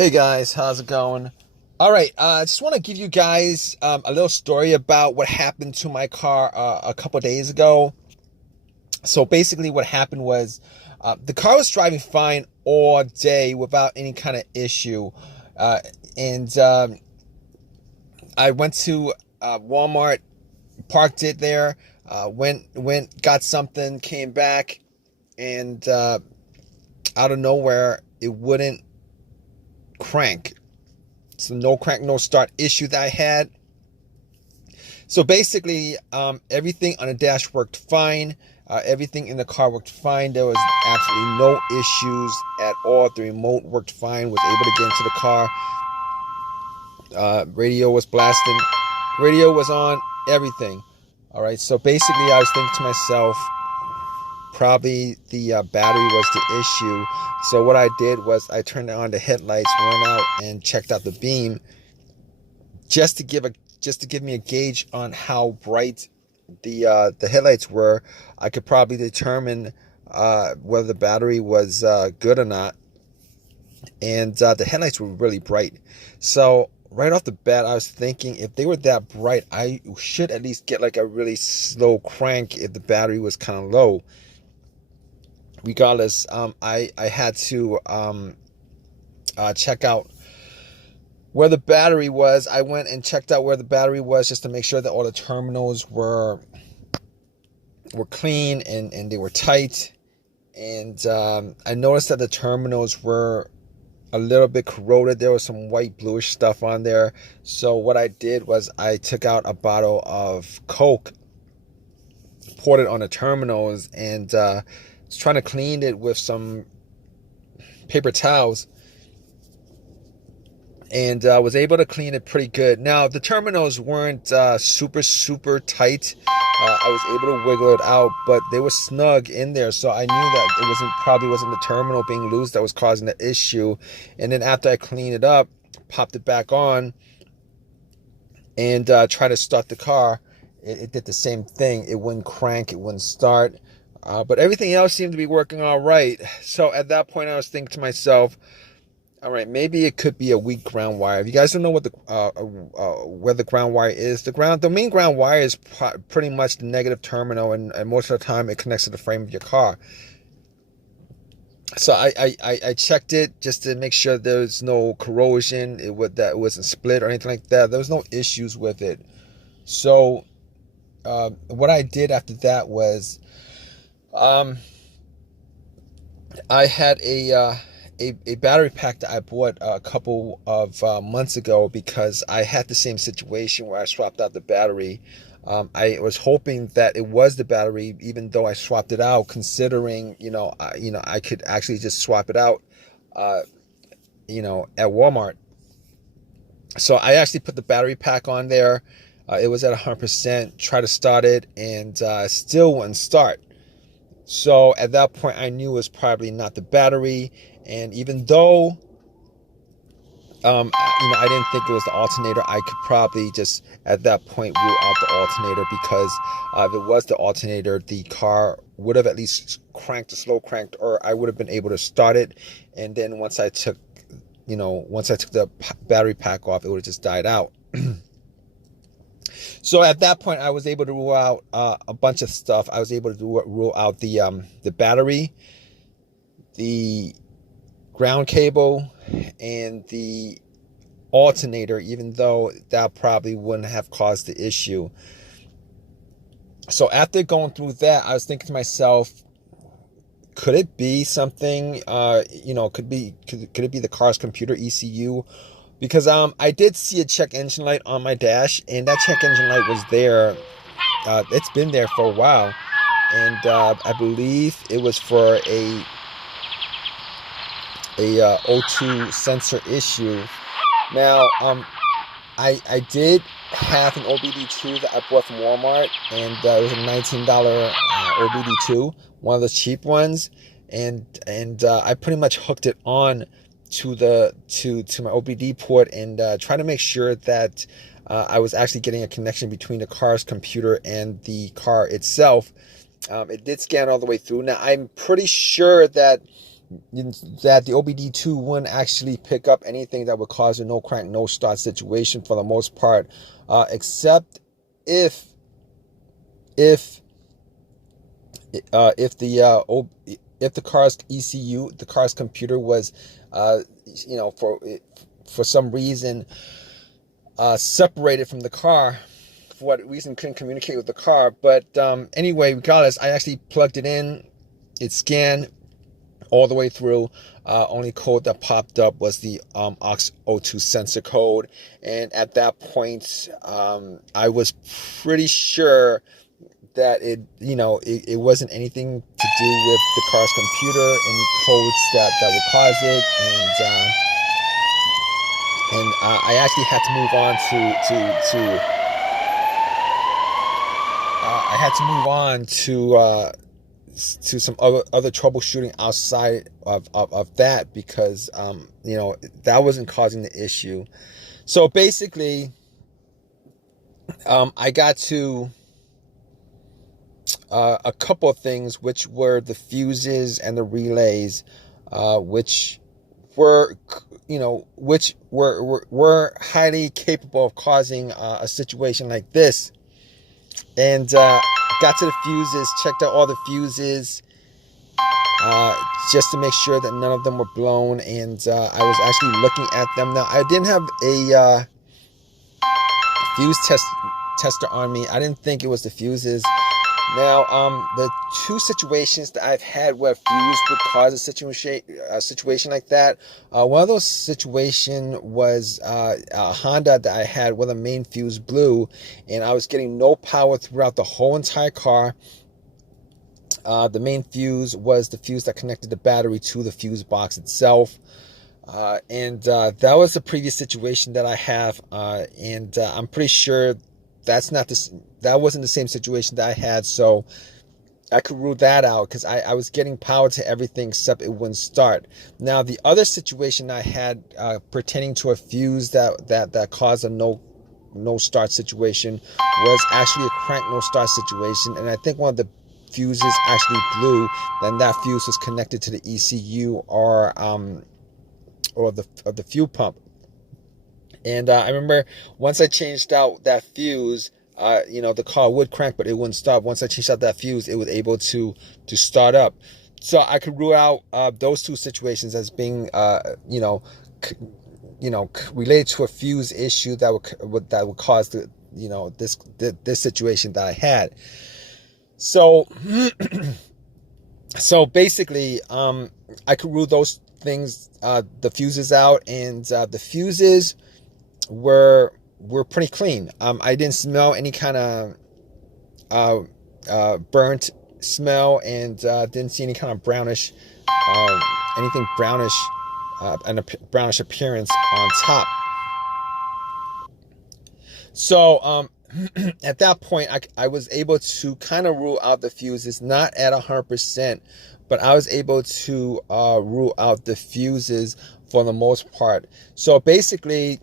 Hey guys, how's it going? All right, I just want to give you guys a little story about what happened to my car a couple days ago. So basically, what happened was the car was driving fine all day without any kind of issue, uh, and I went to Walmart, parked it there, got something, came back, and out of nowhere, it wouldn't crank. So no crank, no start issue that I had. So basically, everything on the dash worked fine. Everything in the car worked fine. There was absolutely no issues at all. The remote worked fine. Was able to get into the car. Radio was blasting. Radio was on. Everything. All right. So basically, I was thinking to myself, probably the battery was the issue. So what I did was I turned on the headlights, went out and checked out the beam, just to give me a gauge on how bright the headlights were. I could probably determine whether the battery was good or not. And the headlights were really bright. So right off the bat, I was thinking if they were that bright, I should at least get like a really slow crank if the battery was kind of low. Regardless, I had to check out where the battery was. I went and checked out where the battery was just to make sure that all the terminals were clean and they were tight. And I noticed that the terminals were a little bit corroded. There was some white bluish stuff on there. So what I did was I took out a bottle of Coke, poured it on the terminals, and was trying to clean it with some paper towels, and was able to clean it pretty good. Now the terminals weren't super tight. I was able to wiggle it out, but they were snug in there, so I knew that it probably wasn't the terminal being loose that was causing the issue. And then after I cleaned it up, popped it back on, and tried to start the car, it did the same thing. It wouldn't crank, it wouldn't start. But everything else seemed to be working all right. So at that point, I was thinking to myself, all right, maybe it could be a weak ground wire. If you guys don't know what where the ground wire is, the main ground wire is pretty much the negative terminal, and most of the time it connects to the frame of your car. So I checked it just to make sure there was no corrosion, that it wasn't split or anything like that. There was no issues with it. So what I did after that was, I had a battery pack that I bought a couple of months ago, because I had the same situation where I swapped out the battery. I was hoping that it was the battery, even though I swapped it out, considering I could actually just swap it out at Walmart. So I actually put the battery pack on there. It was at 100%. Tried to start it, and still wouldn't start. So at that point, I knew it was probably not the battery. And even though, I didn't think it was the alternator, I could probably just at that point rule out the alternator, because if it was the alternator, the car would have at least slow cranked, or I would have been able to start it. And then once I took the battery pack off, it would have just died out. So at that point, I was able to rule out a bunch of stuff. I was able to rule out the battery, the ground cable, and the alternator, even though that probably wouldn't have caused the issue. So after going through that, I was thinking to myself, could it be something? Could it be the car's computer ECU? Because I did see a check engine light on my dash, and that check engine light was there. It's been there for a while, and I believe it was for a O2 sensor issue. Now, I did have an OBD2 that I bought from Walmart, and it was a $19 OBD2, one of those cheap ones, and I pretty much hooked it on to my OBD port, and trying to make sure that I was actually getting a connection between the car's computer and the car itself. It did scan all the way through. Now, I'm pretty sure that that the OBD2 wouldn't actually pick up anything that would cause a no crank, no start situation for the most part, except if if if the car's ECU, the car's computer was, for some reason separated from the car. For what reason, couldn't communicate with the car. But anyway, regardless, I actually plugged it in. It scanned all the way through. Only code that popped up was the aux02 sensor code, and at that point, I was pretty sure that it wasn't anything to do with the car's computer, any codes that would cause it, and I actually had to move on I had to move on to some other troubleshooting outside of that, because that wasn't causing the issue. So basically, I got to a couple of things, which were the fuses and the relays, which were highly capable of causing a situation like this. And got to the fuses, checked out all the fuses, just to make sure that none of them were blown. And I was actually looking at them. Now, I didn't have a fuse tester on me. I didn't think it was the fuses. Now, the two situations that I've had where fuse would cause a situation like that, one of those situations was a Honda that I had where the main fuse blew, and I was getting no power throughout the whole entire car. The main fuse was the fuse that connected the battery to the fuse box itself. And that was the previous situation that I have, and I'm pretty sure that wasn't the same situation that I had, so I could rule that out, because I was getting power to everything except it wouldn't start. Now, the other situation I had pertaining to a fuse that caused a no start situation was actually a crank no start situation, and I think one of the fuses actually blew. Then that fuse was connected to the ECU or the fuel pump. And I remember once I changed out that fuse, the car would crank, but it wouldn't stop. Once I changed out that fuse, it was able to start up. So I could rule out those two situations as being, related to a fuse issue that would cause this situation that I had. So, so basically, I could rule those things, the fuses out, and the fuses were pretty clean. I didn't smell any kind of burnt smell, and didn't see any kind of brownish, anything brownish, and a brownish appearance on top. So at that point, I was able to kind of rule out the fuses, not at 100%, but I was able to rule out the fuses for the most part. So basically,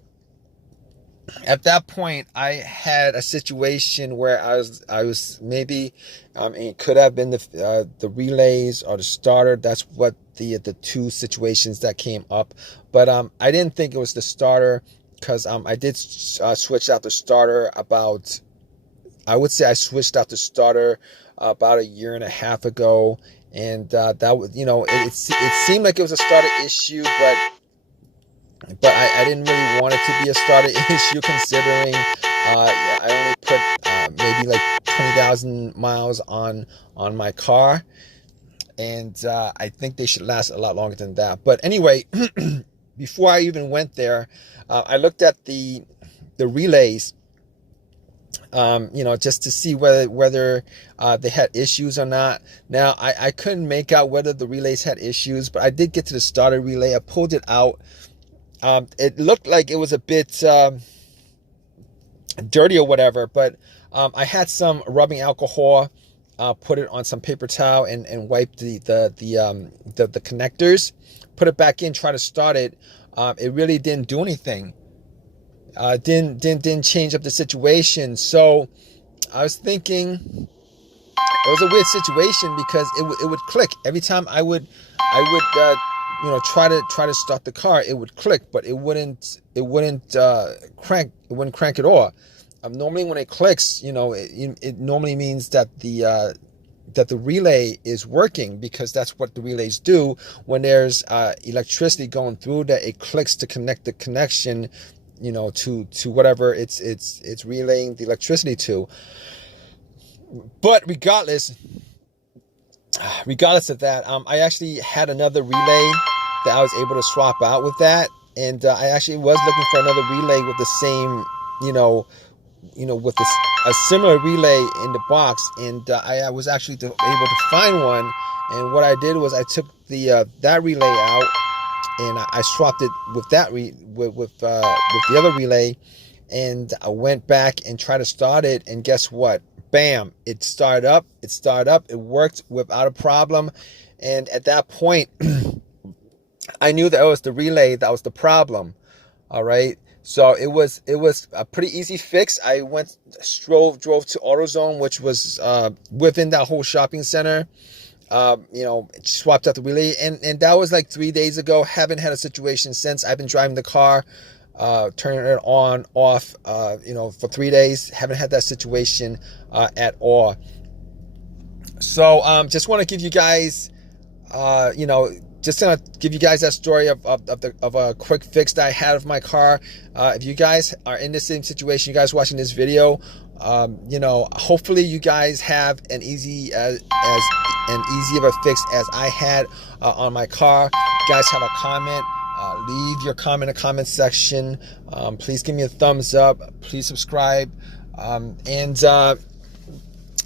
at that point, I had a situation where I was maybe, it could have been the relays or the starter. That's what the two situations that came up. But I didn't think it was the starter, because I did switch out the starter about, I would say I switched out the starter about 1.5 years ago, and that was, it seemed like it was a starter issue, but I didn't really want it to be a starter issue, considering I only put maybe like 20,000 miles on my car, and I think they should last a lot longer than that. But anyway, before I even went there, I looked at the relays, just to see whether they had issues or not. Now, I couldn't make out whether the relays had issues, but I did get to the starter relay. I pulled it out. It looked like it was a bit dirty or whatever, but I had some rubbing alcohol, put it on some paper towel, and wiped the connectors, put it back in, try to start it. It really didn't do anything. Didn't change up the situation. So I was thinking, it was a weird situation because it would click every time try to start the car. It would click, but it wouldn't crank. It wouldn't crank at all. Normally when it clicks, it normally means that the relay is working, because that's what the relays do when there's electricity going through, that it clicks to connect the connection, to whatever it's relaying the electricity to. But regardless of that, I actually had another relay that I was able to swap out with that, and I actually was looking for another relay with the same, with a similar relay in the box, and I was actually able to find one. And what I did was I took that relay out, and I swapped it with that with the other relay, and I went back and tried to start it, and guess what? Bam! It started up. It worked without a problem. And at that point, I knew that it was the relay that was the problem. All right. So it was a pretty easy fix. I drove to AutoZone, which was within that whole shopping center. Swapped out the relay, and that was like 3 days ago. Haven't had a situation since. I've been driving the car, turning it on, off, for 3 days. Haven't had that situation at all. So just want to give you guys, just gonna give you guys that story of a quick fix that I had of my car. If you guys are in the same situation, you guys watching this video, hopefully you guys have an easy of a fix as I had on my car. If you guys have a comment, leave your comment in the comment section. Please give me a thumbs up. Please subscribe.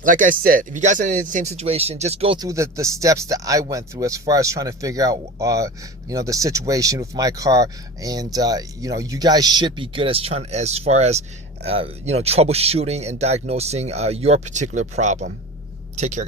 Like I said, if you guys are in the same situation, just go through the steps that I went through as far as trying to figure out, the situation with my car. And, you guys should be good as far as troubleshooting and diagnosing your particular problem. Take care.